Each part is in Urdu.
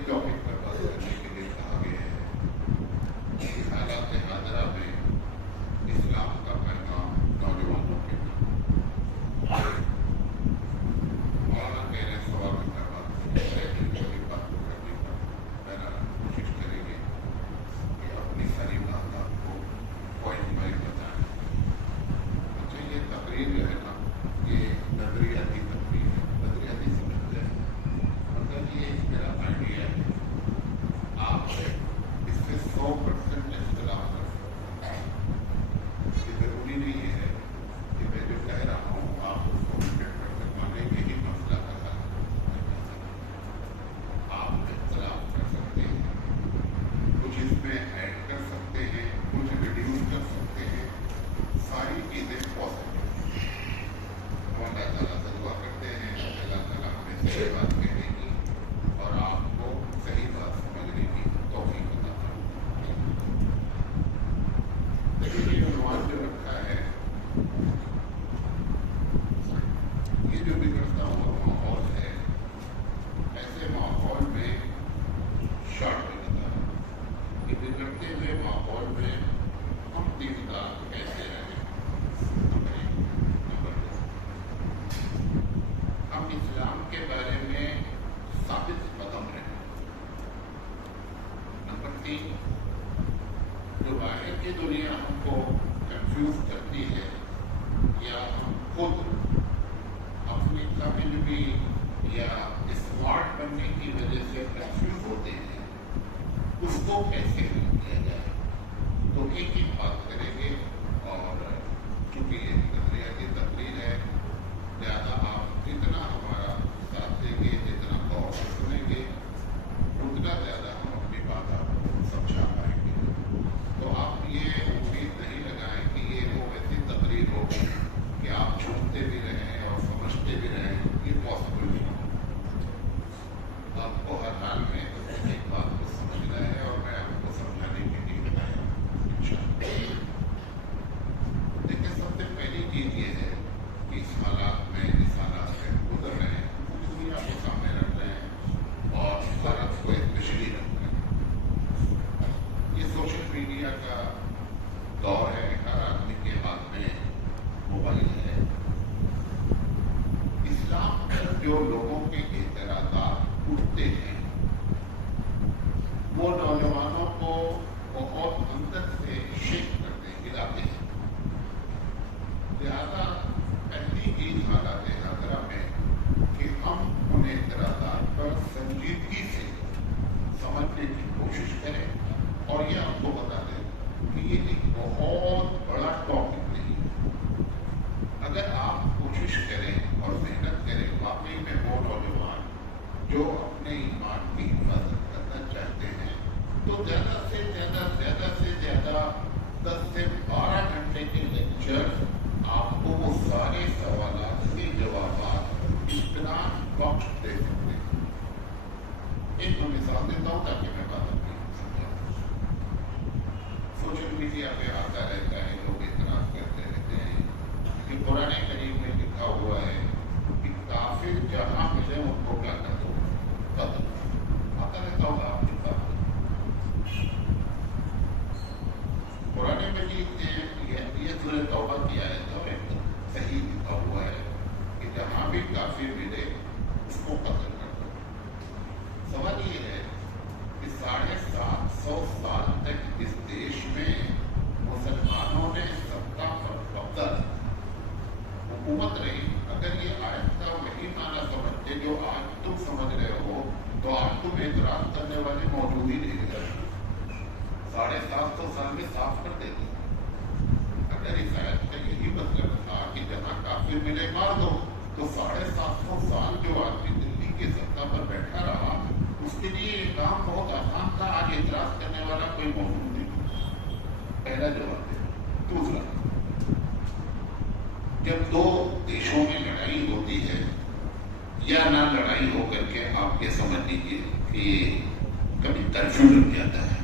اس ٹاپک پر بات کرنے کے لیے کہا گیا ہے کہ حالات حاضرہ میں اسلام کا پیغام نوجوانوں کے مولانا کہہ رہے سوال میں بات کو کرنے کا میرا کوشش کریں گے کہ اپنی ساری بات کو پوائنٹ بائی بتائیں. اچھا یہ تقریر جو ہے نا یہ نظریاتی تقریر ہے, نظریاتی سمجھ جائے مطلب یہ میرا آئیڈیا ہے, آپ اس سے 100% اختلاف کر سکتے ہیں. یہ ضروری نہیں ہے کہ میں جو کہہ رہا ہوں آپ اس کو 100% مانیں گے ہی مسئلہ کا حل نہیں کر سکتے. آپ اختلاف کر سکتے ہیں, کچھ اس میں ایڈ کر سکتے ہیں, کچھ ریڈیوس کر سکتے ہیں, ساری چیزیں پاسبل ہیں. ہم اللہ تعالیٰ سے دعا کرتے ہیں کہ اللہ تعالیٰ ہمیں صحیح بات کہنے کی اور آپ کو صحیح بات سمجھنے کی توفیق عطا فرمائے. لیکن یہ عنوان جو رکھا ہے یہ جو بگڑتا ہوا ماحول ہے, ایسے ماحول میں شارٹ بنتا ہے کہ بگڑتے ہوئے ماحول میں ہم دیندار کیسے رہیں. ہم اسلام کے بارے میں ثابت قدم رہیں. نمبر 3, جو باہر کی دنیا ہم کو کنفیوز کرتی ہے یا ہم خود اپنی کامیابی یا اسمارٹ بننے کی وجہ سے کنفیوز ہوتے ہیں, اس کو کیسے حل کیا جائے. تو ایک ہی بات کریں گے, اور چونکہ یہ نظریاتی تقریر ہے لہٰذا آپ جتنا ہمارا ساتھ دیں گے, جتنا غور سے سنیں گے, اتنا زیادہ ہم اپنی بات آپ کو سمجھا پائیں گے. تو آپ یہ امید نہیں لگائیں کہ یہ وہ ایسی تقریر ہوگی کہ آپ چھوٹتے بھی رہیں اور سمجھتے بھی رہیں. یہ پاسبل نہیں ہے. آپ کو ہر حال میں ایک بات کو سمجھنا ہے اور میں آپ کو سمجھانے کے لیے بتایا انشاءاللہ. دیکھیں, سب سے پہلی چیز یہ ہے کہ اس حالات میں جس حالات سے گزر رہے ہیں دنیا کے سامنے رکھ رہے ہیں اور بھارت کو اسپیشلی رکھ رہے ہیں. یہ سوشل میڈیا کا دور ہے, ہر آدمی کے ہاتھ میں موبائل ہے. اسلام پر جو لوگوں کے اعتراضات اٹھتے ہیں وہ نوجوانوں کو بہت اندر سے شیک کرتے ہیں, ہلاتے ہیں. لہذا پہلی چیز حالات حاضرہ میں کہ ہم ان اعتراضات پر سنجیدگی سے سمجھنے کی کوشش کریں, اور یہ آپ کو بتا دیں کہ یہ ایک بہت بڑا ٹاپک نہیں ہے. اگر آپ کوشش کریں اور محنت کریں, واقعی میں وہ نوجوان جو اپنے ایمان کی حفاظت کرنا چاہتے ہیں, تو زیادہ سے زیادہ 10 سے 12 گھنٹے کے لیکچر آپ کو وہ سارے سوالات کے جوابات اتنا وقت دے سکتے ہیں. ایک مثال دیتا ہوں تاکہ میں بات اپنی سمجھا. سوشل میڈیا پہ آتا رہتا ہے, لوگ اعتراض کرتے رہتے ہیں کہ قرآن کریم میں لکھا ہوا ہے کہ کافر جہاں ملے ان کو کیا کر دو, قتل. آتا رہتا ہوگا آپ کے پاس. قرآن مجید نے یہ سورہ توبہ کی آیت ہے, صحیح لکھا ہوا ہے کہ جہاں بھی کافر ملے اس کو قتل کر دو. سوال یہ ہے کہ 750 سال تک اس دیش میں مسلمانوں نے سب کا قبضہ حکومت رہی. اگر یہ آیت کا وہی معنی سمجھتے جو آج تم سمجھ رہے ہو تو آج تم اعتراض کرنے والے موجود ہی نہیں رہے. 750 سال میں صاف کر دیتے. اگر اس آیت کا یہی مطلب تھا کہ جہاں کافر ملے مار دو, تو 750 سال جو آدمی دلی کے سطح پر بیٹھا رہا اس کے لیے یہ کام بہت آسان تھا. آج اعتراض کرنے والا کوئی موجود نہیں. پہلا جواب ہے. دوسرا, جب دو دیشوں میں لڑائی ہوتی ہے یا نہ لڑائی ہو کر کے آپ یہ سمجھ لیجیے کہ یہ کبھی کرفیو لگ جاتا ہے,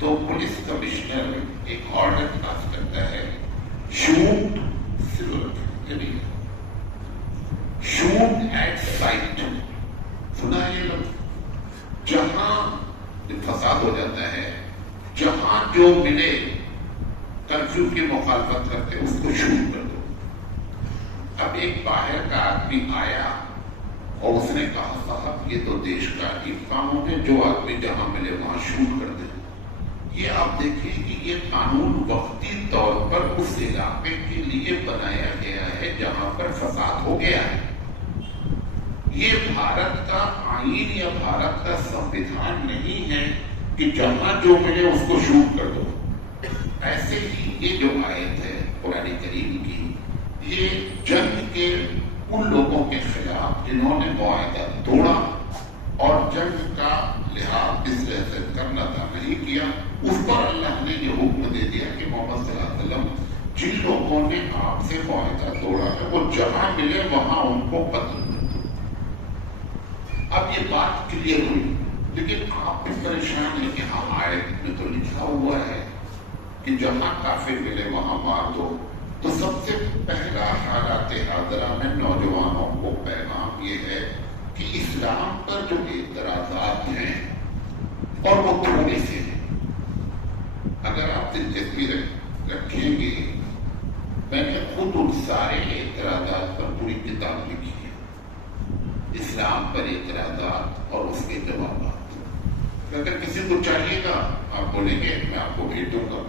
تو پولیس کمشنر ایک آرڈر پاس کرتا ہے, شوٹ شوٹ ایٹ سائٹ. سنا یہ لفظ, ہو جاتا ہے جہاں جو ملے کرفیو کی مخالفت کرتے اس کو شروع کر دو. اب ایک باہر کا آدمی آیا اور اس نے کہا صاحب یہ تو دیش کا عجیب قانون ہے، جو آدمی جہاں ملے وہاں شروع کر دے. یہ آپ دیکھیں کہ یہ قانون وقتی طور پر اس علاقے کے لیے بنایا گیا ہے جہاں پر فساد ہو گیا ہے. یہ بھارت کا آئین یا بھارت کا سنویدھان نہیں ہے کہ جہاں جو ملے اس کو شروع کر دو. ایسے ہی یہ جو آیت ہے قرآن کریم کی، یہ جنگ کے ان لوگوں کے خلاف جنہوں نے معاہدہ توڑا اور جنگ کا لحاظ اس طرح سے کرنا تھا نہیں کیا، اس پر اللہ نے یہ حکم دے دیا کہ محمد صلی اللہ علیہ وسلم جن لوگوں نے آپ سے معاہدہ توڑا ہے وہ جہاں ملے وہاں ان کو قتل کر دو. اب یہ بات کلیئر ہوئی، لیکن آپ بھی پریشان ہیں کہ ہم آیت میں تو لکھا ہوا ہے کہ جہاں کافر ملے وہاں مار دو. تو سب سے پہلا حالات حاضرہ میں نوجوانوں کو پیغام یہ ہے کہ اسلام پر جو اعتراضات ہیں اور وہ تھوڑے سے ہیں، اگر آپ دلچسپی رکھیں گے، میں نے خود ان سارے اعتراضات پر پوری کتاب لکھی ہے، اسلام پر اعتراضات اور اس کے جوابات. اگر کسی کو چاہیے گا آپ بولیں گے میں آپ کو بھیج دوں گا،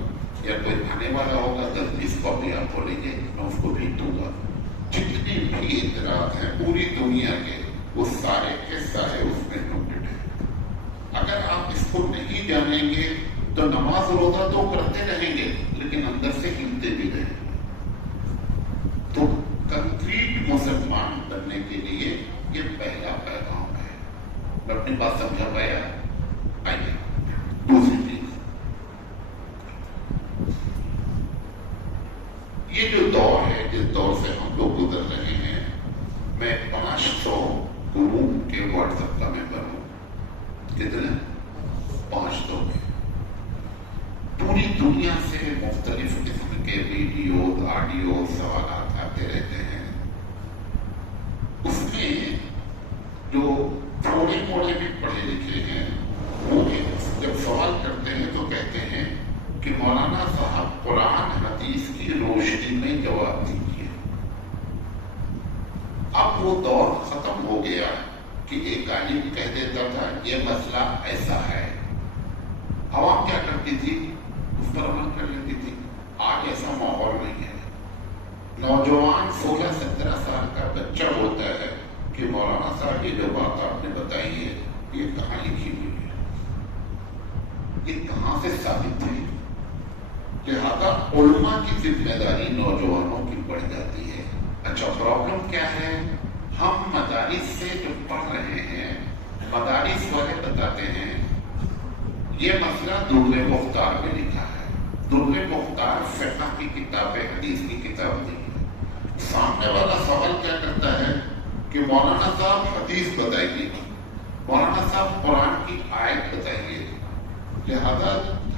یا کوئی آنے والا ہوگا 10-20 کاپی آپ بولیں گے میں اس کو بھیج دوں گا. جتنے بھی اعتراض ہیں پوری دنیا کے وہ سارے کے سارے اس میں نوٹڈ ہیں. اگر آپ اس کو نہیں جانیں گے تو نماز روزہ تو کرتے رہیں گے لیکن اندر سے ہلتے بھی رہیں گے. تو کنکریٹ مسلمان بننے کے لیے یہ پہلا پیغام ہے. میں اپنی بات سمجھا پایا؟ آئیے دوسری چیز، یہ جو دور ہے جس دور سے ہم لوگ گزر رہے ہیں، میں 500 گروپ کے واٹس ایپ کا ممبر ہوں. کتنے؟ 500 میں پوری دنیا سے مختلف قسم کے ویڈیوز آڈیو سوالات آتے رہتے ہیں. اس میں جو تھوڑے موڑے بھی پڑھے لکھے ہیں وہ جب سوال کرتے ہیں تو کہتے ہیں کہ مولانا صاحب قرآن حدیث کی روشنی میں جواب دیجیے. اب وہ دور ختم ہو گیا کہ ایک عالم کہہ دیتا تھا یہ مسئلہ ایسا ہے، عوام کیا کرتی تھی؟ اس پر عمل کر لیتی تھی. آج ایسا ماحول نہیں ہے. نوجوان 16-17 سال کا بچہ ہوتا ہے کہ مولانا صاحب کی جو بات آپ نے بتائی ہے یہ کہاں لکھی ہوئی ہے، یہ کہاں سے ثابت ہے؟ لہذا علماء کی ذمہ داری نوجوانوں کی بڑھ جاتی ہے. اچھا پرابلم کیا ہے؟ ہم مدارس سے جو پڑھ رہے ہیں مدارس والے بتاتے ہیں یہ مسئلہ در مختار میں لکھا ہے. در مختار فقہ کی کتاب ہے، حدیث کی کتاب نہیں ہے. سامنے والا سوال کیا کرتا ہے کہ مولانا صاحب حدیث بتائیے، مولانا صاحب قرآن کی آیت بتائیے. لہذا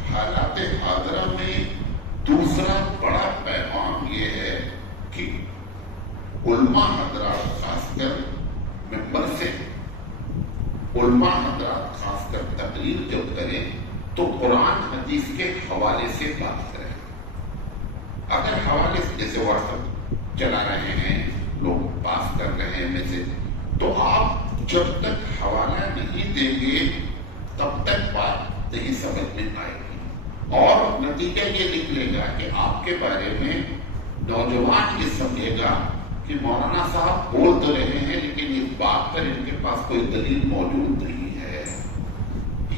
حالات حاضرہ میں دوسرا بڑا پیغام یہ ہے کہ علماء حضرات خاص کر ممبر سے علماء حضرات خاص کر تقریر جب کریں تو قرآن حدیث کے حوالے سے بات کریں. اگر حوالے سے جیسے واٹس ایپ چلا رہے ہیں لوگ پاس کر رہے ہیں میسج، تو آپ جب تک حوالہ نہیں دیں گے تب تک بات نہیں سمجھ میں آئے گی اور نتیجہ یہ نکلے گا کہ آپ کے بارے میں نوجوان یہ سمجھے گا کہ مولانا صاحب بول تو رہے ہیں لیکن اس بات پر ان کے پاس کوئی دلیل موجود نہیں ہے.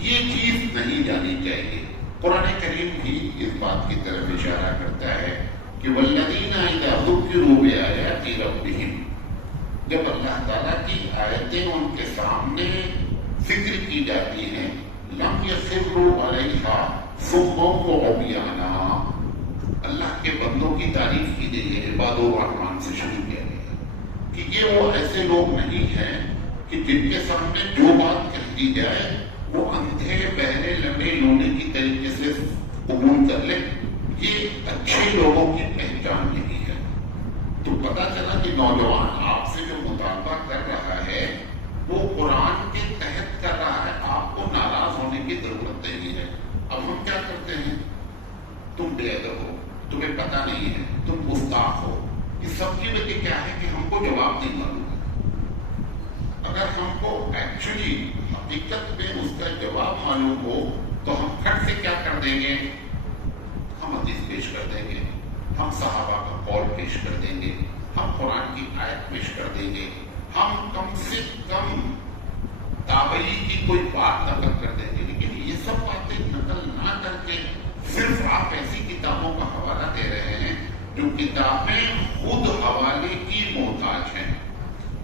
یہ چیز نہیں جانی چاہیے. قرآن کریم بھی اس بات کی طرف اشارہ کرتا ہے کہ والذین اذا ذکروا بآیات ربہم، جب اللہ تعالیٰ کی آیتیں ان کے سامنے ذکر کی جاتی ہیں لم یخروا علیہا صما وعمیانا، اللہ کے بندوں کی تعریف کی گئی ہے. عباد الرحمن سے شروع کیا گیا کہ یہ وہ ایسے لوگ نہیں ہیں کہ جن کے سامنے جو بات کہہ دی جائے وہ اندھے بہرے لمبے لونے کی طریقے سے قبول کر لیں. یہ اچھے لوگوں کی پہچان نہیں ہے. تو پتا چلا کہ نوجوان آپ سے جو مطالبہ کر رہا ہے وہ قرآن کے تحت کر رہا ہے. آپ کو ناراض ہونے کی ضرورت نہیں ہے. تم بے ادب ہو، تمہیں پتہ نہیں ہے، تم گستاخ ہو. اس سب کی وجہ کیا ہے کہ ہم کو جواب نہیں معلوم ہے. اگر ہم کو ایکچولی حقیقت میں اس کا جواب معلوم ہو تو ہم کھٹ سے کیا کر دیں گے؟ ہم حدیث پیش کر دیں گے، ہم صحابہ کا قول پیش کر دیں گے، ہم قرآن کی آیت پیش کر دیں گے، ہم کم سے کم تابعی کی کوئی بات نقل کر دیں گے. لیکن یہ سب باتیں نقل نہ کر کے صرف آپ ایسی کتابوں کا حوالہ دے رہے ہیں جو کتابیں خود حوالے کی محتاج ہیں.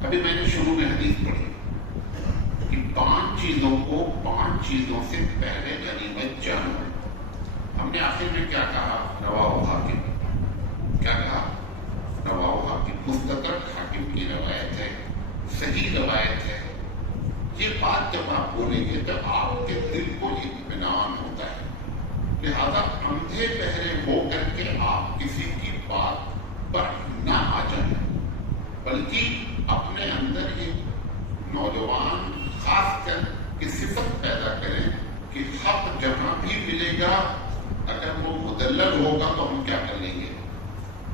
ابھی میں نے شروع میں حدیث پڑھی کہ 5 چیزوں کو 5 چیزوں سے پہلے غنیمت جانو. ہم نے آخر میں کیا کہا؟ رواہ حاکم. کیا کہا؟ رواہ حاکم. مستدرک حاکم کی روایت ہے، صحیح روایت ہے. یہ بات جب آپ بولیں گے تو آپ کے دل کو اطمینان ہوتا ہے. لہذا اندھے بہرے ہو کر کے آپ کسی کی بات پر نہ آ جائیں، بلکہ اپنے اندر ایک نوجوان خاص کر کی صفت پیدا کریں کہ حق جہاں بھی ملے گا اگر وہ مدلل ہوگا تو ہم کیا کر لیں گے؟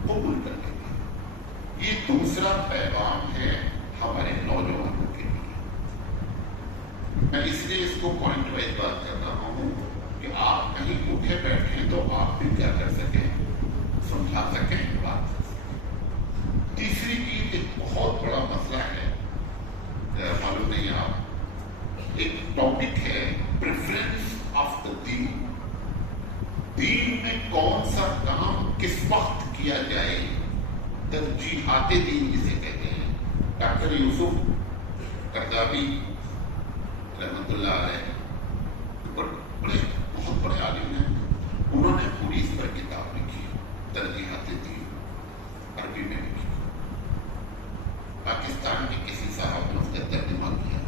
قبول کر لیں گے. یہ دوسرا پیغام ہے ہمارے نوجوانوں کے لیے. میں اس لیے اس کو پوائنٹ وائز بات کر رہا ہوں کہ آپ کہیں اٹھے بیٹھیں تو آپ بھی کیا کر سکیں؟ سمجھا سکیں بات. تیسری چیز ایک بہت بڑا مسئلہ ہے، معلوم نہیں آپ، ایک ٹاپک ہے پریفرنس آف دا دین. دین میں کون سا کام کس وقت کیا جائے، ترجیحات دین جسے کہتے ہیں. ڈاکٹر یوسف قرضاوی رحمۃ اللہ علیہ بہت بڑے عالم ہیں. انہوں نے پوری اس پر کتاب لکھی، ترجیحات دین، عربی میں لکھی. پاکستان کے کسی صاحب نے اس کا ترجمہ کیا.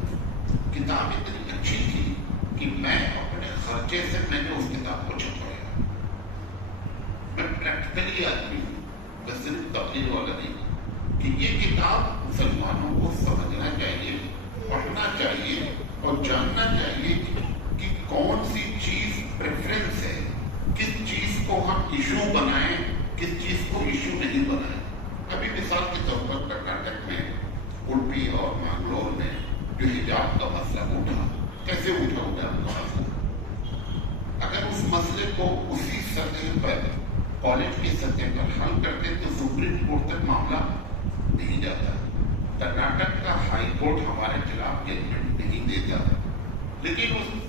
کتاب اتنی اچھی تھی کہ میں اپنے خرچے سے میں نے اس کتاب کو چھپوایا. میں پریکٹیکلی آدمی ہوں، میں صرف تقریر والا نہیں. کہ یہ کتاب مسلمانوں کو سمجھنا چاہیے، پڑھنا چاہیے اور جاننا چاہیے کہ کون سی چیز پریفرنس ہے، کس چیز کو ہم ایشو بنائیں، کس چیز کو ایشو نہیں بنائیں. ابھی مثال کے طور پر کرناٹک میں اڈپی اور مانگلور میں جو حجاب کا مسئلہ اٹھا، کیسے اٹھا حجاب کا مسئلہ؟ اگر اس مسئلے کو اسی سطح پر، کالج کی سطح پر حل کرتے تو سپریم کورٹ تک معاملہ نہیں جاتا. کرناٹک کا ہائی کورٹ ہمارے خلاف ججمنٹ نہیں دیتا. لیکن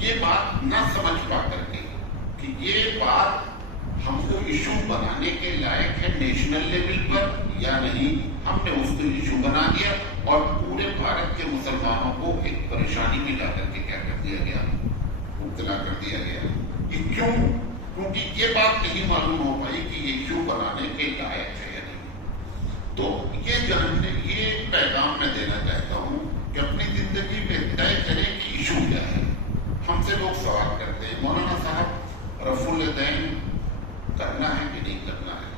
یہ بات نہ سمجھ پا کر کے کہ یہ بات ہم کو ایشو بنانے کے لائق ہے نیشنل لیول پر یا نہیں، ہم نے اس کو ایشو بنا دیا اور پورے بھارت کے مسلمانوں کو ایک پریشانی میں لا کر کے کیا کر دیا گیا؟ مبتلا کر دیا گیا. یہ کیوں؟ کیونکہ یہ بات نہیں معلوم ہو پائی کہ یہ ایشو بنانے کے لائق ہے یا نہیں. تو یہ جاننے، یہ پیغام میں دینا چاہتا ہوں کہ اپنی زندگی میں طے کریں کہ ایشو کیا ہے. ہم سے لوگ سوال کرتے ہیں مولانا صاحب رفع الیدین کرنا ہے کہ نہیں کرنا ہے؟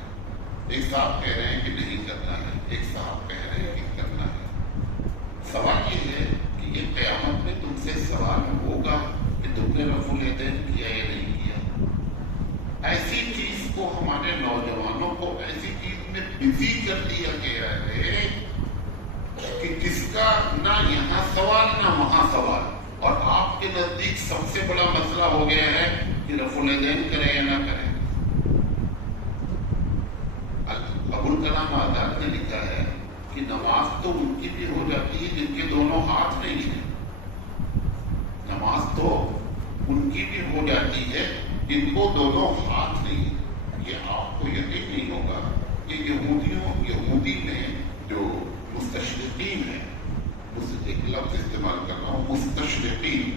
ایک صاحب کہہ رہے ہیں کہ نہیں کرنا ہے، ایک صاحب کہہ رہے ہیں کہ کرنا ہے. سوال یہ ہے کہ یہ قیامت میں تم سے سوال ہوگا کہ تم نے رفع الیدین کیا یا نہیں کیا. ایسی چیز کو ہمارے نوجوانوں کو ایسی چیز میں بزی کر دیا گیا ہے کہ جس کا نہ یہاں سوال نہ وہاں سوال. اور آپ کے نزدیک سب سے بڑا مسئلہ ہو گیا ہے کہ رفع الیدین کریں یا نہ کریں. ابوالکلام آزاد نے لکھا ہے کہ نماز تو ان کی بھی ہو جاتی ہے جن کے دونوں ہاتھ نہیں ہیں. نماز تو ان کی بھی ہو جاتی ہے جن کو دونوں ہاتھ نہیں ہیں. یہ آپ کو یقین نہیں ہوگا، یہ یہودی میں جو مستشرقین ہیں، ایک لفظ استعمال کر رہا ہوں، مستشرقین.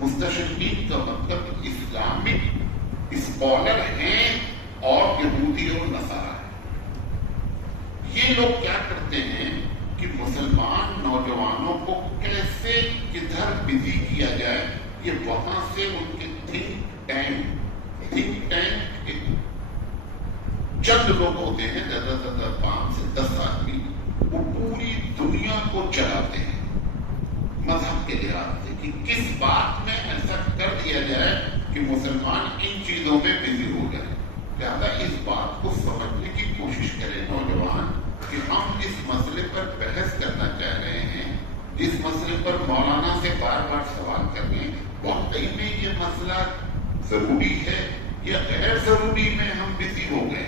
مستشرقین کا مطلب اسلامک اسکالر ہیں اور یہودی اور نصارہ ہیں. یہ لوگ کیا کرتے ہیں کہ مسلمان نوجوانوں کو کیسے کدھر بزی کیا جائے، یہ وہاں سے ان کے تھنک ٹینک چند لوگ ہوتے ہیں، زیادہ سے زیادہ 5 سے 10 آدمی، وہ پوری دنیا کو چلاتے ہیں مذہب کے لحاظ سے کہ کس بات میں ایسا کر دیا جائے کہ مسلمان ان چیزوں میں بزی ہو گئے. لہٰذا اس بات کو سمجھنے کی کوشش کریں نوجوان کہ ہم جس مسئلے پر بحث کرنا چاہ رہے ہیں، جس مسئلے پر مولانا سے بار بار سوال کر رہے ہیں، واقعی میں یہ مسئلہ ضروری ہے یا غیر ضروری میں ہم بزی ہو گئے.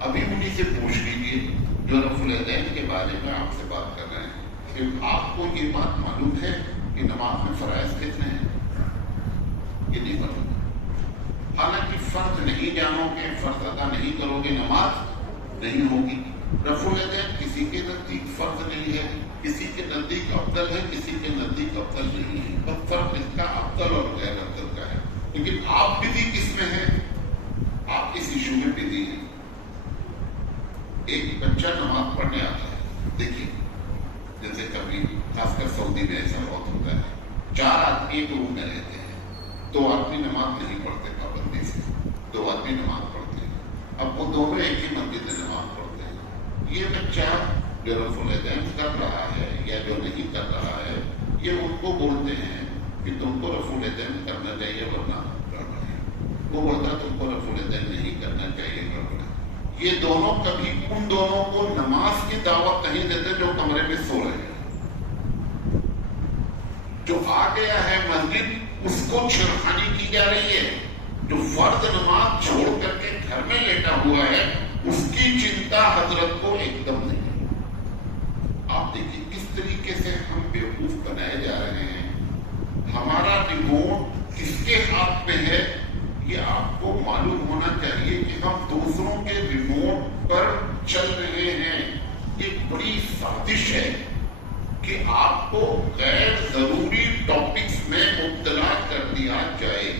ابھی انہیں سے پوچھ لیجیے جو رفع الیدین کے بارے میں آپ سے بات کر رہے ہیں کہ آپ کو یہ بات معلوم ہے کہ نماز میں فرائض کتنے ہیں؟ یہ نہیں معلوم. حالانکہ فرض نہیں جانو گے، فرض ادا نہیں کرو گے، نماز نہیں ہوگی. رفع الیدین کسی کے نزدیک فرض نہیں ہے، کسی کے نزدیک افضل ہے، کسی کے نزدیک افضل نہیں ہے. بس فرق اس کا افضل اور غیر افضل کا ہے. لیکن آپ بزی کس میں ہیں؟ آپ اس ایشو میں بزی ہیں. ایک بچہ نماز پڑھنے آتا ہے، دیکھیے جیسے کبھی خاص کر سعودی میں ایسا بہت ہوتا ہے، 4 آدمی ایک روم میں رہتے ہیں، 2 آدمی نماز نہیں پڑھتے پابندی سے، 2 آدمی نماز پڑھتے ہیں. اب وہ دونوں ایک ہی مسجد میں نماز پڑھتے ہیں. یہ بچہ جو رفع الیدین کر رہا ہے یا جو نہیں کر رہا ہے، یہ ان کو بولتے ہیں کہ تم کو رفع الیدین کرنا چاہیے ورنہ گڑبڑ ہے. وہ بولتا ہے تم کو رفع الیدین نہیں کرنا چاہیے، گڑبڑ ہے. یہ دونوں کبھی ان دونوں کو نماز کی دعوت نہیں دیتے جو کمرے میں سو رہے ہیں. جو آ گیا ہے مسجد اس کو چھڑخانی کی جا رہی ہے. جو فرض نماز چھوڑ کر کے گھر میں لیٹا ہوا ہے اس کی چنتا حضرت کو ایک دم نہیں. آپ دیکھیے کس طریقے سے ہم بیوقوف بنائے جا رہے ہیں. ہمارا ریموٹ کس کے ہاتھ میں ہے یہ آپ کو معلوم ہونا چاہیے کہ ہم دوسروں کے ریموٹ پر چل رہے ہیں. ایک بڑی سازش ہے کہ آپ کو غیر ضروری ٹاپکس میں مبتلا کر دیا جائے.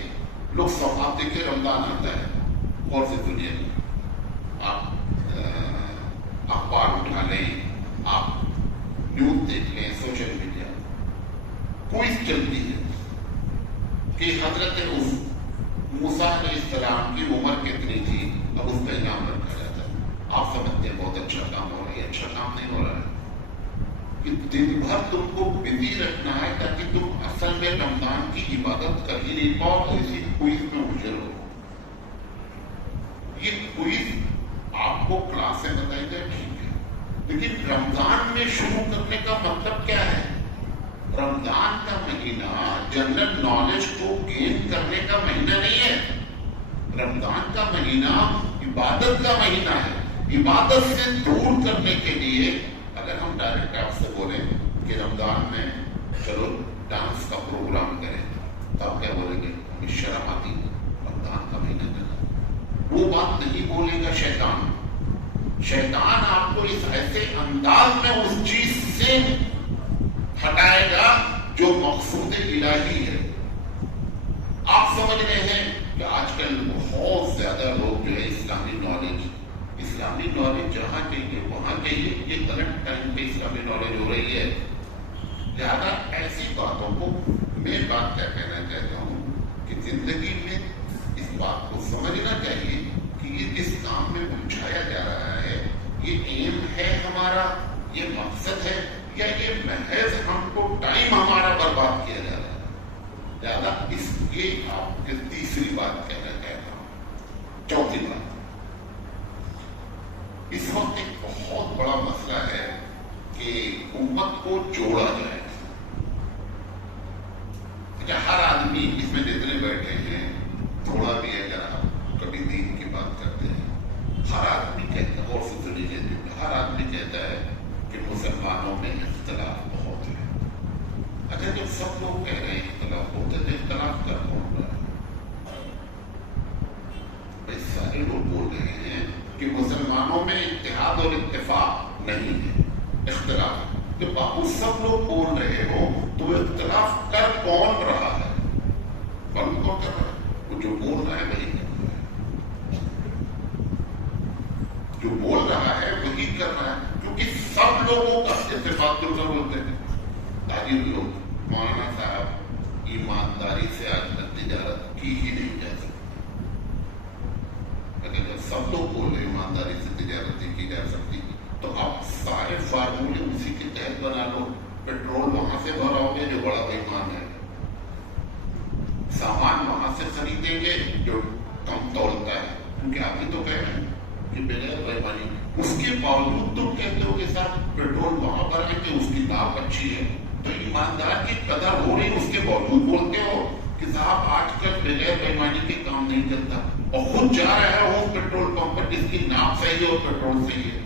لوگ سب دیکھیں رمضان آتا ہے اور سے دنیا میں آپ اخبار اٹھا لیں، آپ نیوز دیکھ لیں، سوشل میڈیا کوئز چلتی ہے کہ حضرت موسیٰ علیہ السلام کی عمر کتنی تھی، اب اس پہ انعام رکھا جاتا ہے. آپ سمجھتے ہیں بہت اچھا کام ہو رہا ہے. اچھا کام نہیں ہو رہا ہے کہ دن بھر تم کو بزی رکھنا ہے تاکہ تم اصل میں رمضان کی عبادت کر ہی نہیں پاؤ تو اسی کوئز میں الجھے رہو. یہ کوئز آپ کو کلاسیں بتائی جائے ٹھیک ہے، لیکن رمضان میں شروع کرنے کا مطلب کیا ہے؟ رمضان کا مہینہ جنرل نالج کو گین کرنے کا مہینہ نہیں ہے. رمضان کا مہینہ عبادت کا مہینہ ہے. عبادت سے دور کرنے کے لیے اگر ہم ڈائریکٹ آپ سے بولیں کہ رمضان میں چلو ڈانس کا پروگرام کریں تو آپ کیا بولیں گے؟ ہمیں شرم آتی. رمضان کا مہینہ کرنا وہ بات نہیں بولے گا شیطان. شیطان آپ کو اس ایسے انداز میں اس چیز سے ہٹائے گا جو مقصود الہی ہے. آپ سمجھ رہے ہیں کہ آج کل بہت زیادہ لوگ جو ہے اسلامی نالج جہاں چاہیے وہاں چاہیے. یہ غلط ٹائم پہ اسلامی نالج ہو رہی ہے. لہٰذا ایسی باتوں کو میں بات کیا کہنا چاہتا ہوں کہ زندگی میں اس بات کو سمجھنا چاہیے کہ یہ جس کام میں الجھایا جا رہا ہے یہ ایم ہے ہمارا، یہ مقصد ہے، یا یہ محض ہم کو ٹائم ہمارا برباد کیا جا رہا ہے. لہٰذا اس یہ آپ کے تیسری بات کہنا چاہتا ہوں. چوتھی بات، اس وقت ایک بہت بڑا مسئلہ ہے کہ امت کو جوڑا جائے. ہر آدمی اس میں جتنے بیٹھے ہیں تھوڑا بھی اگر آپ کبھی دین کی بات کرتے ہیں، ہر آدمی کہتا ہے، اور سن لیجیے، ہر آدمی کہتا ہے کہ مسلمانوں میں اختلاف بہت ہے. اچھا جب سب لوگ کہہ رہے ہیں اختلاف ہوتا ہے تو اختلاف کر کون رہا ہے؟ بھائی سارے لوگ بول رہے ہیں کہ مسلمانوں میں اتحاد اور اتفاق نہیں ہے، اختلاف. جب آپ سب لوگ بول رہے ہو تو اختلاف کر کون رہا ہے؟ کون کر رہا ہے؟ وہ جو بول رہا ہے وہی کر رہا ہے. جو بول رہا ہے وہی کر رہا ہے، کیونکہ سب لوگوں کا اتفاق جو بولتے ہیں. تاجر لوگ، مولانا صاحب، ایمانداری سے آج تک تجارت کی ہی نہیں جا سکتی. اگر سب لوگ بول رہے ایمانداری سے تجارت نہیں کی جا سکتی تو آپ سارے فارمولے اسی کے تحت بنا لو. پیٹرول وہاں سے بھراؤ گے جو بڑا بےمان ہے، سامان وہاں سے خریدیں گے جو کم تولتا ہے، کیونکہ آپ ہی تو کہہ رہے ہیں کہ بغیر بیمانی، اس کے باوجود تم کہتے ہو کہ صاحب پیٹرول وہاں پر ہے کہ اس کی ناپ اچھی ہے، تو ایماندار کی قدر ہو رہی، اس کے باوجود بولتے ہو کہ صاحب آج کل بغیر بیمانی کے کام نہیں چلتا، اور خود جا رہا ہے وہ پیٹرول پمپ پر جس کی ناپ صحیح ہے اور پیٹرول صحیح ہے۔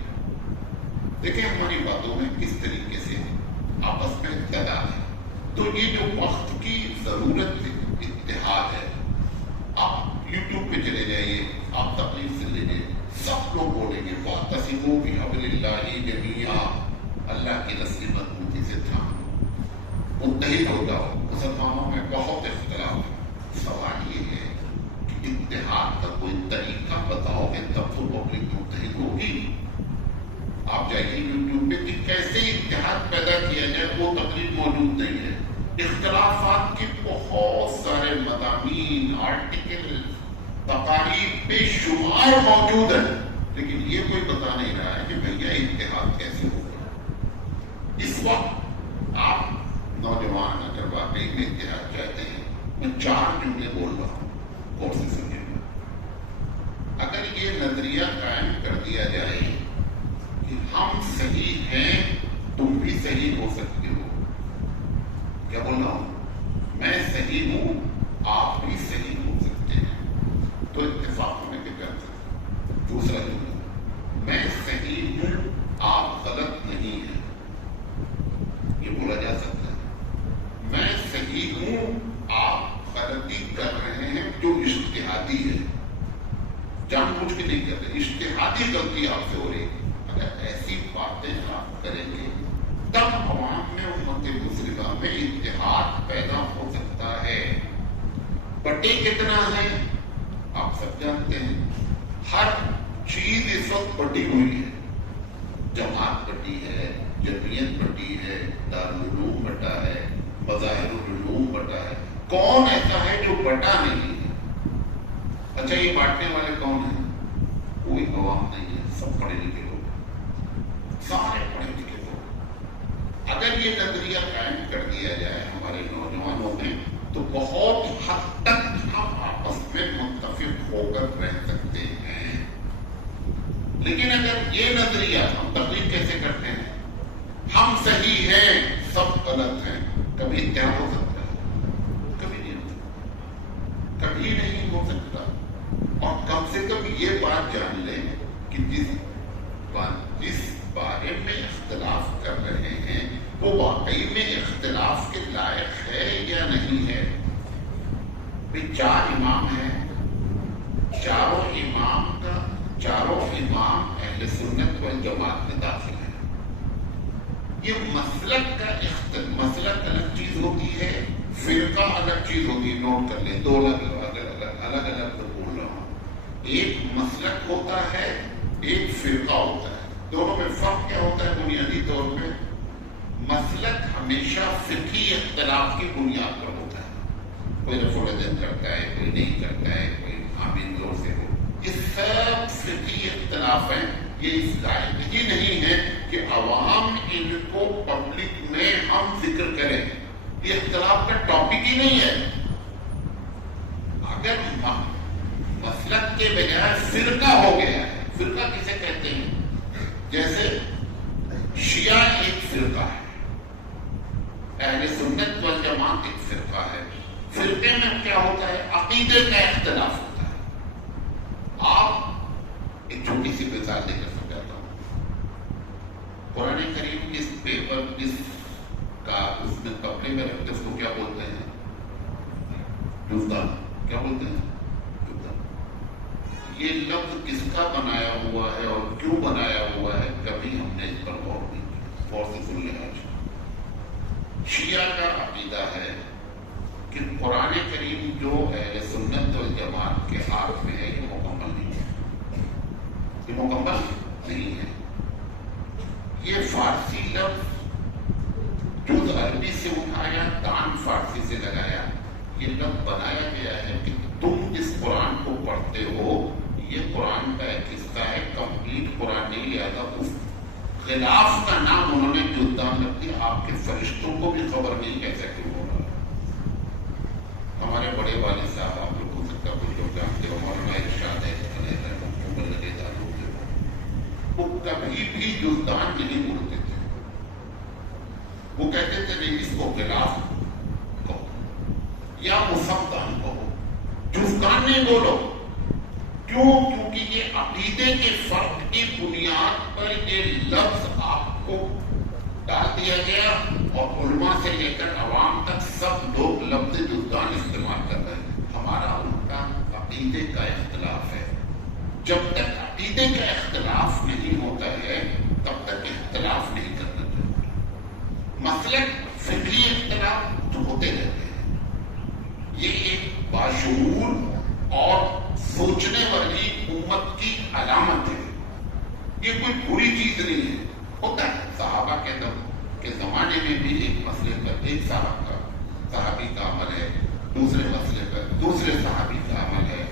دیکھیں ہماری باتوں میں کس طریقے سے آپس میں اقتدار ہے۔ تو یہ جو وقت کی ضرورت اتحاد ہے، آپ یوٹیوب پہ چلے جائیے، آپ تقریر سے لے جائیے، سب لوگ بولیں گے وَاعْتَصِمُوا بِحَبْلِ اللَّهِ جَمِيعًا، اللہ کی رسی مضبوطی سے تھامو، متحد ہو جاؤ۔ مسلمانوں میں بہت اختلاف ہے، سوال یہ ہے کہ اتحاد کا کوئی طریقہ بتاؤ گے تب تو پبلک متحد ہوگی۔ آپ جائیے یوٹیوب پہ کہ کیسے اتحاد پیدا کیا جائے، وہ تقریر موجود نہیں ہے۔ اختلافات کے بہت سارے مضامین، آرٹیکل، تقاریر بے شمار موجود ہیں، لیکن یہ کوئی بتا نہیں رہا ہے کہ بھیا اتحاد کیسے ہوگا۔ اس وقت آپ نوجوان اگر واقعی میں اتحاد چاہتے ہیں، میں 4 جملے بول رہا ہوں، غور سے سنیے گا۔ اگر یہ نظریہ قائم کر دیا جائے کہ ہم صحیح ہیں، تم بھی صحیح ہو سکتے ہو، کیا بول رہا ہوں؟ میں صحیح ہوں، آپ بھی صحیح ہو سکتے ہیں، تو اتفاق ہونے کے کیا سکتے۔ دوسرا جملہ، میں صحیح ہوں، آپ غلط نہیں ہیں، یہ بولا جا سکتا ہے۔ میں صحیح ہوں، آپ غلطی کر رہے ہیں جو اجتہادی ہے، جان بوجھ کے نہیں کر رہے، اجتہادی غلطی آپ سے ہو رہی ہے۔ اگر ایسی باتیں آپ کریں گے تب عوام میں، امت مسلمہ میں اتحاد پیدا ہو سکتا ہے۔ بٹے کتنا ہے آپ سب جانتے ہیں، ہر چیز اس وقت بٹی ہوئی ہے، جماعت بٹی ہے، جمعیت بٹی ہے، دارالعلوم بٹا ہے، مظاہر العلوم بٹا ہے، کون ایسا ہے جو بٹا نہیں ہے؟ اچھا یہ بانٹنے والے کون ہیں؟ کوئی عوام نہیں ہے، سب پڑھے لکھے لوگ، سارے پڑھے لکھے لوگ۔ اگر یہ نظریہ قائم کر دیا جائے ہمارے نوجوانوں میں تو بہت حد تک ہم آپس میں متفق ہو کر رہ سکتے ہیں۔ لیکن اگر یہ نظریہ، ہم تبلیغ کیسے کرتے ہیں، ہم صحیح ہیں سب غلط ہیں، کبھی اتحاد ہو سکتا ہے؟ کبھی نہیں ہو سکتا، کبھی نہیں ہو سکتا۔ اور کم سے کم یہ بات جان لیں کہ جس بارے میں اختلاف کر رہے ہیں وہ واقعی میں اختلاف کے لائق ہے یا نہیں ہے۔ 4 امام ہیں، چاروں امام اہل سنت والجماعت میں داخل ہیں۔ یہ مسلک الگ چیز ہوتی ہے، فرقہ الگ چیز ہوتی ہے۔ نوٹ کر لیں، 2 الگ بول رہا ہوں۔ ایک مسلک ہوتا ہے، ایک فرقہ ہوتا ہے، دونوں میں فرق کیا ہوتا ہے بنیادی طور پہ؟ مسلک ہمیشہ فقہی اختلاف کی بنیاد پر ہوتا ہے، کوئی رفع الیدین کرتا ہے، کوئی نہیں کرتا ہے، کوئی آمین زور سے ہو، یہ سب فقہی اختلاف ہیں۔ یہ اس لائق ہی نہیں ہے کہ عوام ان کو پبلک میں ہم ذکر کریں، یہ اختلاف کا ٹاپک ہی نہیں ہے۔ اگر مسلک کے بجائے فرقہ ہو گیا ہے، فرقہ کسے کہتے ہیں؟ جیسے شیعہ ایک فرقہ ہے، اہل سنت والجماعت ایک فرقہ ہے۔ فرقے میں کیا ہوتا ہے؟ عقیدے کا اختلاف ہوتا ہے۔ آپ ایک چھوٹی سی مثال دے کر سمجھاتا ہوں۔ قرآن کریم جس پیپر کا اس میں کپڑے میں رکھتے اس کو کیا بولتے ہیں؟ جوتا۔ کیا بولتے ہیں؟ جوتا۔ یہ لفظ کس کا بنایا ہوا ہے اور کیوں بنایا ہوا ہے کبھی ہم نے اس پر غور نہیں کیا۔ غور سے سن لیں۔ شیعہ کا عقیدہ ہے کہ قرآن کریم جو اہل سنت والجماعت کے ہاتھ میں ہے یہ مکمل نہیں ہے، یہ مکمل نہیں ہے۔ یہ فارسی لفظ جز عربی سے اٹھایا، دان فارسی سے لگایا، یہ لفظ بنایا گیا ہے کہ تم جس قرآن کو پڑھتے ہو یہ قرآن کا ایک حصہ ہے، کمپلیٹ قرآن نہیں، لہذا اس خلاف کا نام انہوں نے جدام رکھ دیا۔ آپ کے فرشتوں کو بھی خبر نہیں کیسے کیوں ہو رہا۔ ہمارے بڑے والد صاحب آپ لوگ کو کبھی بھی جزدان نہیں بولتے تھے. وہ کہتے تھے نہیں اس کو خلاف کہو یا مصدان کہو, جزدان نہیں بولو. کیوں؟ کیونکہ یہ عقیدے کے فرق کی بنیاد پر یہ لفظ آپ کو ڈال دیا گیا اور علماء سے لے کر عوام تک سب لوگ لفظ جزدان استعمال کر رہے ہیں. ہمارا ان کا عقیدے کا اختلاف ہے. جب تک عقیدے کا اختلاف نہیں ہوتا ہے تب تک اختلاف نہیں کرنا چاہیے. مسلک فکری اختلاف تو ہوتے رہتے ہیں. یہ ایک باشعور اور سوچنے والی امت کی علامت ہے. یہ کوئی بری چیز نہیں ہے. ہوتا ہے صحابہ کے زمانے میں بھی ایک مسئلے پر ایک صحابی کا عمل ہے, دوسرے مسئلے پر دوسرے صحابی کا عمل ہے.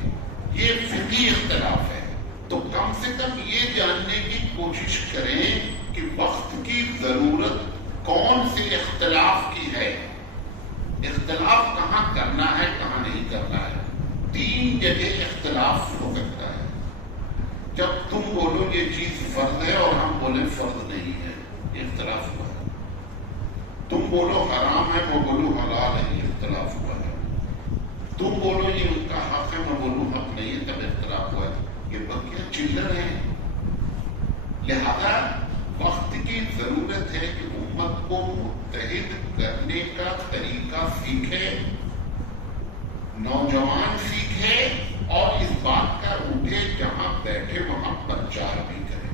یہ فقہی اختلاف ہے. تو کم سے کم یہ جاننے کی کوشش کریں کہ وقت کی ضرورت کون سے اختلاف کی ہے, اختلاف کہاں کرنا ہے کہاں نہیں کرنا ہے. 3 جگہ اختلاف ہو سکتا ہے. جب تم بولو یہ چیز فرض ہے اور ہم بولیں فرض نہیں ہے, یہ اختلاف ہوا ہے. تم بولو حرام ہے وہ بولو حلال ہے, یہ اختلاف ہوا ہے. تم بولو یہ ان کا حق ہے میں بولوں حق نہیں ہے, تب اختلاف ہوا ہے. یہ بقیہ چلڈر ہیں. لہذا وقت کی ضرورت ہے کہ امت کو متحد کرنے کا طریقہ سیکھے, نوجوان سیکھے اور اس بات کا اٹھے جہاں بیٹھے وہاں پرچار بھی کرے.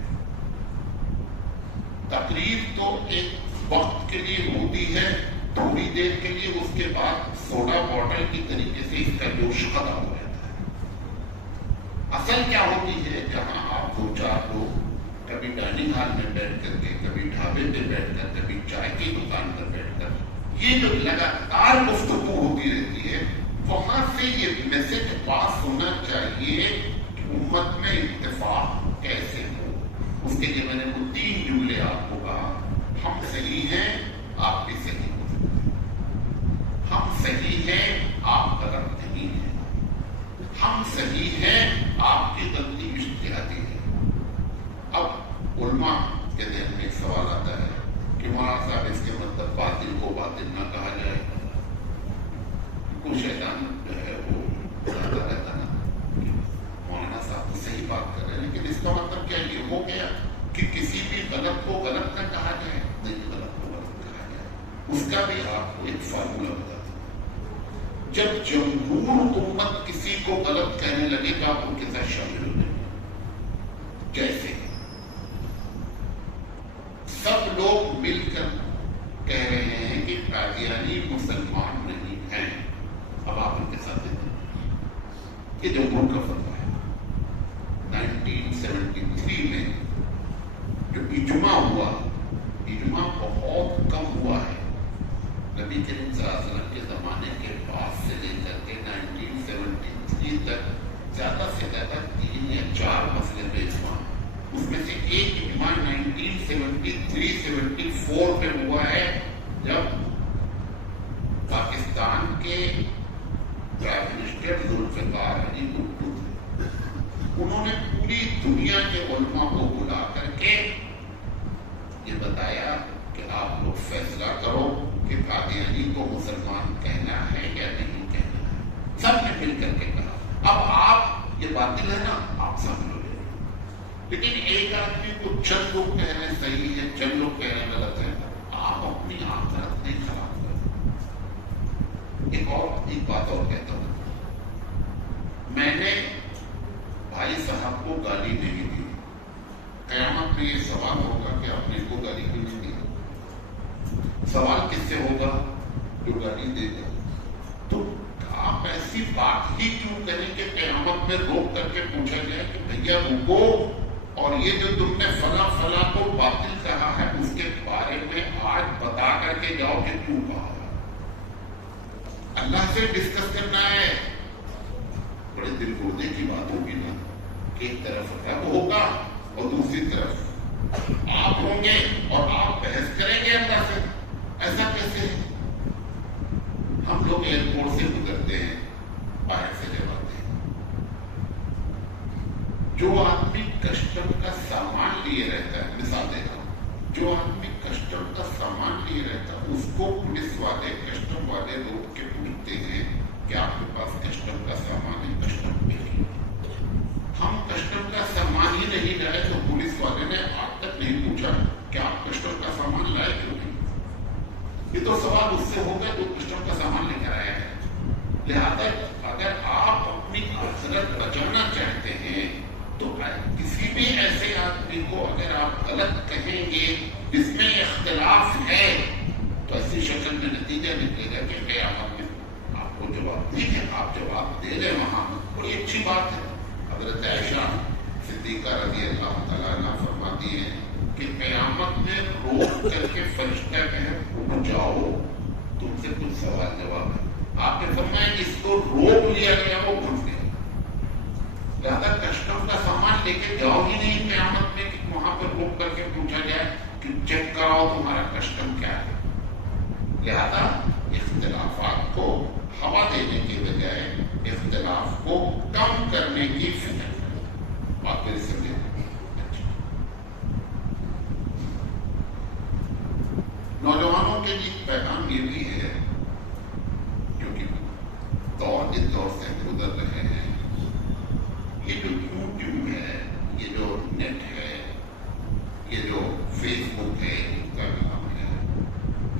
تقریر تو ایک وقت کے لیے ہوتی ہے, تھوڑی دیر کے لیے, اس کے بعد سوڈا بوٹل کی طریقے سے اس کا جوش ختم ہو جاتا ہے. اصل کیا ہوتی ہے جہاں آپ 2-4 لوگ کبھی ڈائننگ ہال میں بیٹھ کر کے, کبھی ڈھابے پہ بیٹھ کر, کبھی چائے کی دکان پر بیٹھ کر, یہ جو لگاتار گفتگو ہوتی رہتی ہے, وہاں سے یہ میسج پاس ہونا چاہیے کہ امت میں اتفاق کیسے ہو. اس کے لیے میں نے وہ 3 جملے آپ کو کہا. ہم صحیح ہیں آپ بھی صحیح ہو سکتے ہیں. ہم صحیح ہیں آپ غلط نہیں ہیں. ہم صحیح ہیں آپ کی غلطی اجتہادی ہے. اب علماء کے ذہن میں ایک سوال آتا ہے کہ مولانا صاحب اس کے مطلب باطل کو باطل نہ کہا جائے. شیطان جو ہے وہ بتاتا رہتا نا کہ مولانا صاحب تو صحیح بات کر رہے ہیں, لیکن اس کا مطلب کیا یہ ہو گیا کہ کسی بھی غلط کو غلط نہ کہا جائے؟ نہیں, غلط کو غلط کہا جائے. اس کا بھی آپ کو ایک فارمولا بتاتا ہوں. جب جمہور امت کسی کو غلط کہنے لگے تو آپ ان کے ساتھ شامل ہو جائیں. جیسے سب لوگ مل کر کہہ رہے ہیں کہ قادیانی مسلمان نہیں ہیں, اب آپ ان کے ساتھ دیتے ہیں. یہ جمہور کا فتویٰ ہے. 1973 میں جو اجماع ہوا, اجماع بہت کم ہوا ہے. نبی کریم صلی اللہ علیہ وسلم کے زمانے کے بعد سے لے کر کے 1973 تک زیادہ سے زیادہ 3 یا 4 مسئلے پہ اجماع. اس میں سے ایک اجماع 1973-74 میں ہوا ہے, جب پاکستان کے پرائم منسٹر ذوالفقار علی بھٹو تھے. انہوں نے پوری دنیا کے علماء کو بلا کر کے یہ بتایا کہ آپ لوگ فیصلہ کرو کہ قادیانی کو مسلمان کہنا ہے یا نہیں کہنا ہے. سب نے مل کر کے کہا اب آپ یہ باطل ہے نا, آپ سب لوگ. لیکن ایک آدمی کو چند لوگ کہہ رہے ہیں صحیح ہے, چند لوگ کہہ رہے ہیں غلط ہے, آپ اپنی آخرت نہیں خراب کریں. ایک بات اور کہتا ہوں, میں نے بھائی صاحب کو گالی نہیں دی. قیامت میں یہ سوال ہوگا کہ آپ نے ان کو گالی کیوں نہیں دی. سوال کس سے ہوگا؟ جو گالی دے گا. تو آپ ایسی بات ہی کیوں کریں کہ قیامت میں روک کر کے پوچھا جائے کہ بھیا رکو, اور یہ جو تم نے فلاں فلاں کو باطل کہا ہے اس کے بارے میں آج بتا کر کے جاؤ کہ کیوں کہا. اللہ سے ڈسکس کرنا ہے. بڑے دل گردے کی بات ہوگی نا کہ ایک طرف رب ہوگا اور دوسری طرف آپ ہوں گے اور آپ بحث کریں گے اللہ سے. ایسا کیسے؟ ہم لوگ ایئرپورٹ سے گزرتے ہیں, باہر سے جب آتے ہیں, جو آدمی کسٹم کا سامان لیے رہتا اگر آپ اپنی آخرت بچانا چاہتے ہیں تو کسی بھی ایسے آدمی کو اگر آپ غلط کہیں گے جس میں اختلاف ہے تو ایسی شکل میں نتیجہ نکلے گا کہ قیامت میں آپ کو جواب نہیں ہے. آپ جواب دے دیں وہاں، بڑی اچھی بات ہے. حضرت عائشہ صدیقہ رضی اللہ تعالیٰ عنہ فرماتی ہیں کہ قیامت میں روک کر کے فرشتہ کہے جاؤ تم سے کچھ سوال جواب ہے. آپ نے فرمایا جس کو روک لیا گیا وہ پھنس گیا. زیادہ کسٹم کا سامان لے کے جاؤ ہی نہیں قیامت میں کہ وہاں پر روک کر کے پوچھا جائے کہ چیک کراؤ تمہارا کسٹم کیا ہے. لہذا اختلافات کو ہوا دینے کے بجائے اختلاف کو کم کرنے کی فکر بات میری سمجھے. نوجوانوں کے لیے پیغام یہ بھی ہے کیونکہ دور جس دور سے گزر رہے ہیں، یہ جو یوٹیوب ہے، یہ جو نیٹ ہے، یہ جو فیس بک ہے، انسٹاگرام ہے،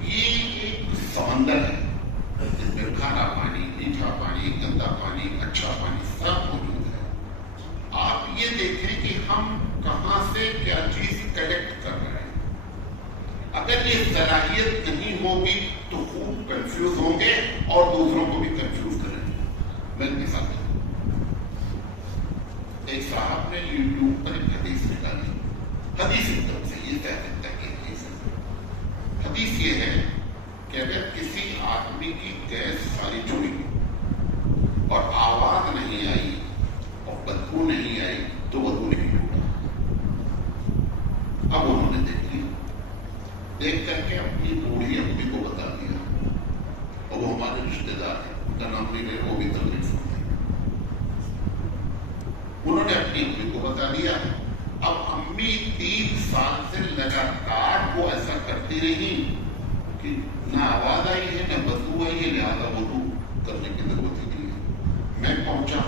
یہ ایک سمندر ہے جس میں کھارا پانی، میٹھا پانی، گندا پانی، اچھا پانی سب موجود ہے. آپ یہ دیکھیں کہ ہم کہاں سے کیا چیز کلیکٹ کر رہے ہیں. اگر یہ صلاحیت نہیں ہوگی تو خوب کنفیوز ہوں گے اور دوسروں کو بھی کنفیوز کریں گے. میں مثال دوں، ایک صاحب نے یوٹیوب پر ایک حدیث نکالی. حدیث ایک دم سے یہ کہہ سکتا ہے کہ حدیث یہ ہے کہ اگر کسی آدمی کی گیس ساری چوری اور آواز نہیں آئی اور بدبو نہیں آئی تو وضو نہیں ہوگا. اب انہوں نے دیکھ کر کے اپنی بوڑھی امی کو بتا دیا، اور وہ ہمارے رشتے دار ہیں، ان کا نام نہیں لے، وہ بھی تکلیف ہوتی ہے. انہوں نے اپنی امی کو بتا دیا. اب امی 3 سال سے لگاتار وہ ایسا کرتی رہی کہ نہ آواز آئی ہے نہ بدبو آئی ہے، لہٰذا وضو کرنے کی ضرورت ہی نہیں ہے. میں پہنچا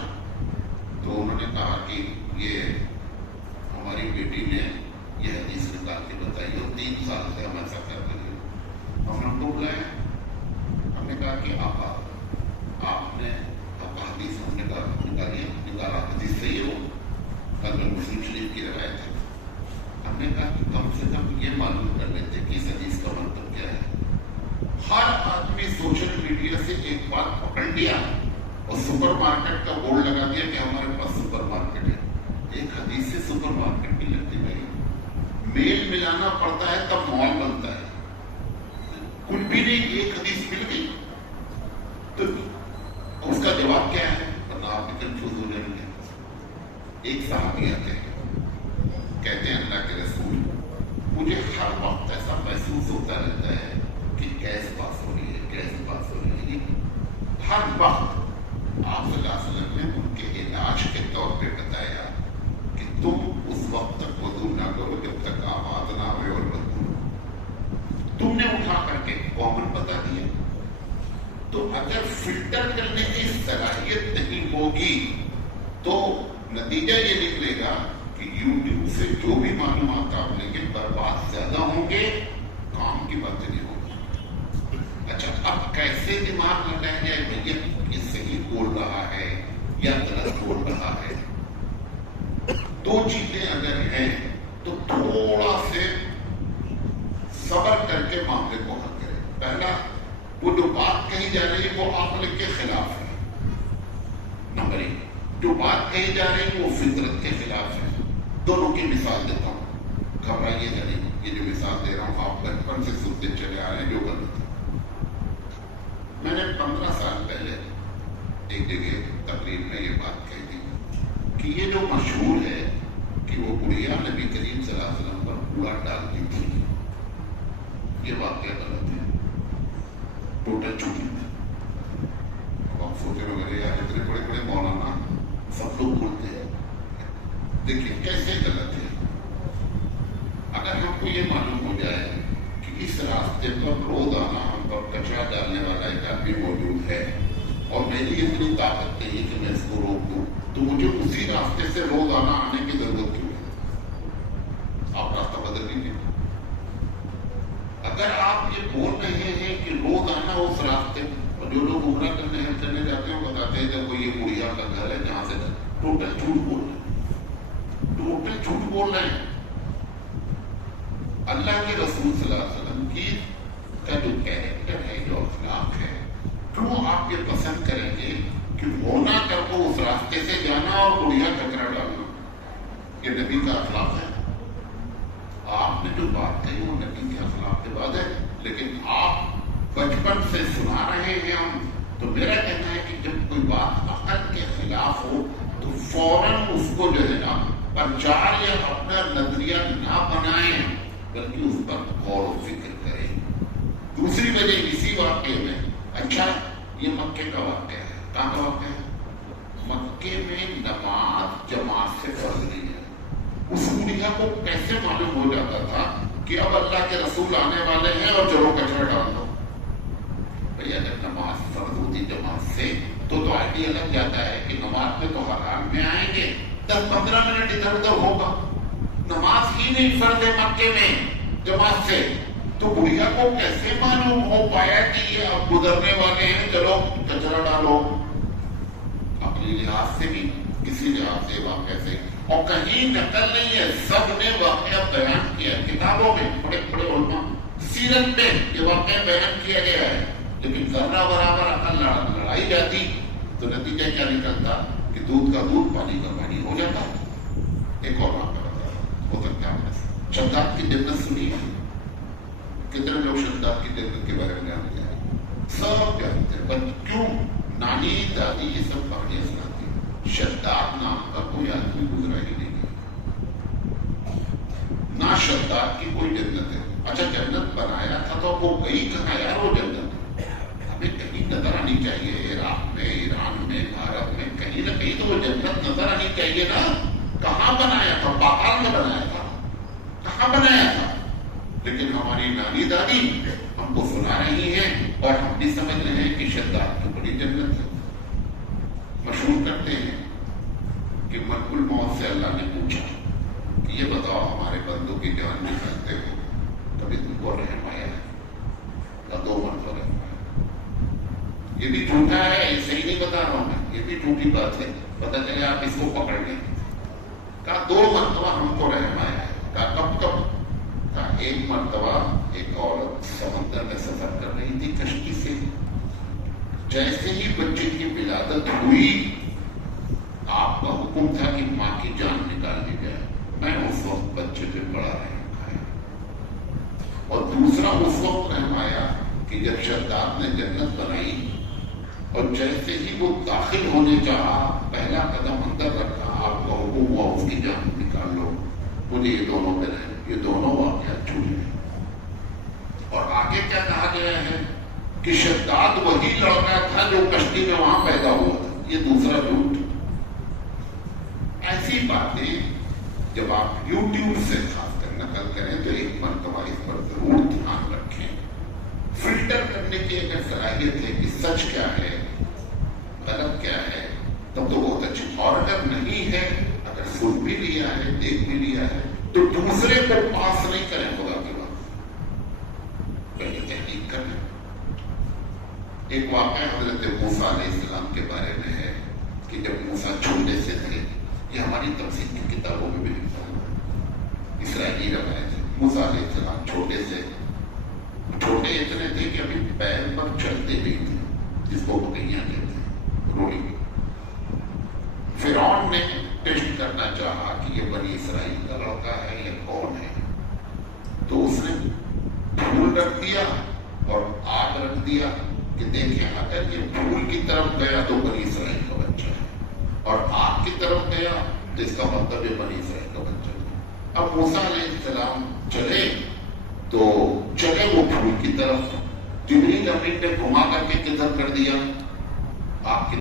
تو انہوں نے کہا کہ یہ ہماری بیٹی نے یہ حدیث نکال کے بتائی اور 3 سال سے ہم ایسا کر رہے ہیں. ہم نے کو بلایا، ہم نے کہا کہ آپ نے حدیث ہم نے نکالا حدیث صحیح ہو، کل میں مسلم شریف کی روایت ہے. ہم نے کہا کہ کم سے کم یہ معلوم کر لیتے کہ اس حدیث کا مطلب کیا ہے. ہر آدمی سوشل میڈیا سے ایک بات پکڑ لیا اور سپر مارکیٹ کا بورڈ لگا دیا کہ ہمارے پاس سپر مارکیٹ ہے. ایک حدیث سے سپر مارکیٹ بھی لگتی بھائی. میل ملانا پڑتا ہے تب مال بنتا ہے. کچھ بھی نہیں، ایک حدیث مل گئی تو اس کا جواب کیا ہے، ورنہ آپ بھی کنفیوز ہو جائیں گے. ایک صحابی آتے ہیں، کہتے ہیں اللہ کے رسول مجھے ہر وقت ایسا محسوس ہوتا رہتا ہے کہ گیس پاس ہو رہی ہے، گیس پاس ہو رہی ہے. ہر وقت آپ صلی اللہ علیہ وسلم نے ان کے علاج کے طور پہ بتایا کہ تم اس وقت تک وضو نہ کرو جب تک آواز نہ آئے اور بدبو. تم نے اٹھا کر کے کامن بتا دیا. تو اگر فلٹر کرنے کی صلاحیت نہیں ہوگی تو نتیجہ یہ نکلے گا کہ یوٹیوب سے جو بھی معلومات آپ لیں گے برباد زیادہ ہوں گے، کام کی باتیں نہیں ہوگی. اچھا اب کیسے دماغ لگایا جائے بھیا یہ صحیح بول رہا ہے یا غلط بول رہا ہے. 2 چیزیں اگر ہیں تو تھوڑا سے صبر کر کے معاملے کو حل کریں. پہلا، وہ جو بات کہی جا رہی ہے وہ عقل کے خلاف ہے. نمبر 1، جو بات کہی جا رہی ہے وہ فطرت کے خلاف ہے. دونوں کی مثال دیتا ہوں، گھبرائیے گا نہیں. یہ جو مثال دے رہا ہوں آپ بچپن سے سنتے چلے آ رہے ہیں جو غلط ہے. میں نے 15 سال پہلے ایک جگہ تقریر میں یہ بات کہی تھی کہ یہ جو مشہور ہے کہ وہ بڑھیا نبی کریم صلی اللہ علیہ وسلم پر کوڑا ڈالتی تھی، یہ واقعہ غلط ہے، ٹوٹل چکی ہے. اب آپ سوچے وغیرہ یار اتنے بڑے بڑے مولانا سب لوگ بولتے ہیں، دیکھیں کیسے غلط ہے. اگر ہم کو یہ معلوم ہو جائے کہ اس راستے پر روزانہ ہم پر کچرا ڈالنے والا ایک آدمی موجود ہے اور میری اتنی طاقت نہیں کہ میں اس کو روک دوں، تو مجھے اسی راستے سے روزانہ آنے کی ضرورت کیوں ہے؟ آپ راستہ بدل لیجیے. اگر آپ یہ بول رہے ہیں کہ روزانہ اس راستے پر جو لوگ عمرہ کرنے جاتے ہیں بتاتے ہیں جب کوئی یہ بڑھیا کا گھر ہے جہاں سے ٹوٹل جھوٹ بول رہے ہیں، ٹوٹل جھوٹ بول رہے ہیں۔ اللہ کے رسول صلی اللہ علیہ وسلم کی کا جو کیریکٹر ہے، جو اخلاق ہے، کیوں آپ یہ پسند کریں گے کہ ہونا کر کو اس راستے سے جانا اور بڑھیا کچرا ڈالنا؟ یہ نبی کا اخلاق ہے؟ آپ نے جو بات کہی وہ نبی کے اخلاق کے بعد ہے، لیکن آپ بچپن سے سنا رہے ہیں ہم، تو میرا کہنا ہے کہ جب کوئی بات عقل کے خلاف ہو تو فوراً اس کو جو ہے نا پرچار یا اپنا نظریہ نہ بنائیں، بلکہ اس پر غور و فکر کریں۔ دوسری وجہ اسی واقعے میں، اچھا یہ مکے کا واقعہ ہے، کہاں کا واقعہ ہے؟ مکے میں نماز جماعت سے فرض نہیں ہے۔ اس بڑھیا کو کیسے معلوم ہو جاتا تھا کہ اب اللہ کے رسول آنے والے ہیں اور چلو کچرا ڈال دو؟ بھیا جب نماز فرض ہوتی جماعت سے تو آئیڈیا لگ جاتا ہے کہ نماز میں تو حرام میں آئیں گے، 10-15 منٹ ادھر ادھر ہوگا، نماز ہی نہیں فرض ہے مکے میں جماعت سے، تو بڑھیا کو کیسے معلوم ہو پایا کہ یہ اب گزرنے والے ہیں، چلو کچرا ڈالو؟ اپنی لحاظ سے بھی کسی لحاظ سے واقعہ سے، اور کہیں نقل نہیں ہے، سب نے واقعہ بیان کیا ہے کتابوں میں، بڑے بڑے علماء سیرت میں یہ واقعہ بیان کیا گیا ہے، لیکن ذرہ برابر عقل لڑائی جاتی تو نتیجہ کیا نکلتا کہ دودھ کا دودھ پانی کا پانی ہو جاتا۔ ایک اور واقعہ ہو سکتا ہے، شداد کی جنت سنی ہے؟ کتنے لوگ شداد کی جنت کے بارے میں جانتے ہیں؟ سب جانتے ہیں، بس کیوں؟ نانی دادی یہ سب کہانیاں سناتی ہیں۔ شداد نام کا کوئی آدمی گزرا ہی نہیں ہے، نہ شداد کی کوئی جنت ہے۔ اچھا جنت بنایا تھا تو وہ گئی کہاں یار وہ جنت؟ ہمیں کہیں نظر آنی چاہیے، عراق میں، ایران میں، بھارت میں، کہیں نہ کہیں تو وہ جنت نظر آنی چاہیے نا۔ کہاں بنایا تھا؟ پہاڑ میں بنایا تھا؟ کہاں بنایا تھا؟ لیکن ہماری نانی دادی ہم کو سنا رہی ہیں اور ہم بھی سمجھ رہے ہیں کہ شداد تو بڑی جنت ہے۔ مشہور کرتے ہیں کہ ملک الموت سے اللہ نے پوچھا کہ یہ بتاؤ ہمارے بندوں کی جان نکالتے ہو کبھی تم کو رحم آیا ہے؟ یا 2 مرتبہ رحم آیا؟ یہ بھی جھوٹا ہے، یہ صحیح نہیں بتا رہا ہوں میں، یہ بھی جھوٹی بات ہے، پتہ چلے آپ اس کو پکڑ لیں۔ کہا 2 مرتبہ ہم کو رحم آیا ہے۔ کہا کب کب؟ کہا 1 مرتبہ ایک عورت سمندر میں سفر کر رہی تھی کشتی سے، جیسے ہی بچے کی ولادت ہوئی آپ کا حکم تھا کہ ماں کی جان نکال دی جائے، میں اس وقت بچے پہ بڑا رحم کھایا۔ اور دوسرا اس وقت رحم آیا کہ جب شداد نے جنت بنائی اور جیسے ہی وہ داخل ہونے چاہا، پہلا قدم اندر رکھا، آپ کا حکم ہوا اس کی جان نکال لو۔ مجھے یہ دونوں پہ رہے، یہ دونوں واقعات جھوٹے ہیں۔ اور آگے کیا کہا گیا ہے کہ شداد وہی لڑکا تھا جو کشتی میں وہاں پیدا ہوا تھا، یہ دوسرا جھوٹ۔ ایسی باتیں جب آپ یوٹیوب سے خاص کر نقل کریں تو ایک مرتبہ اس پر ضرور دھیان رکھیں۔ فلٹر کرنے کی اگر صلاحیت ہے کہ سچ کیا ہے، غلط کیا ہے، تب تو بہت اچھی، اور اگر نہیں ہے، اگر سن بھی لیا ہے، دیکھ بھی لیا ہے، تو دوسرے کو پاس نہیں کریں خدا کی بات، پہلے تحقیق کریں۔ ایک واقعہ حضرت موسیٰ علیہ السلام کے بارے میں ہے کہ جب موسیٰ چھوٹے سے تھے، یہ ہماری تفسیر کی کتابوں میں بھی لکھا ہے، اسرائیلی روایت ہے، موسیٰ علیہ السلام چھوٹے اتنے تھے کہ ابھی پیر پر چلتے نہیں تھے، جس کو بکیاں کہتے ہیں، روڑی۔ فرعون نے ٹیسٹ کرنا چاہا کہ یہ بنی اسرائیل کا لڑکا ہے یا کون ہے، تو اس نے پھول رکھ دیا اور آگ رکھ دیا کہ دیکھیں اگر یہ پھول کی طرف گیا تو بنی اسرائیل کا بچہ ہے، اور آگ کی طرف گیا تو اس کا مطلب یہ بنی اسرائیل کا بچہ ہے۔ اب موسیٰ علیہ السلام چلے تو چلے وہ پھول کی طرف، جبریل امین نے گھما کر کے کدھر کر دیا؟ آگ کی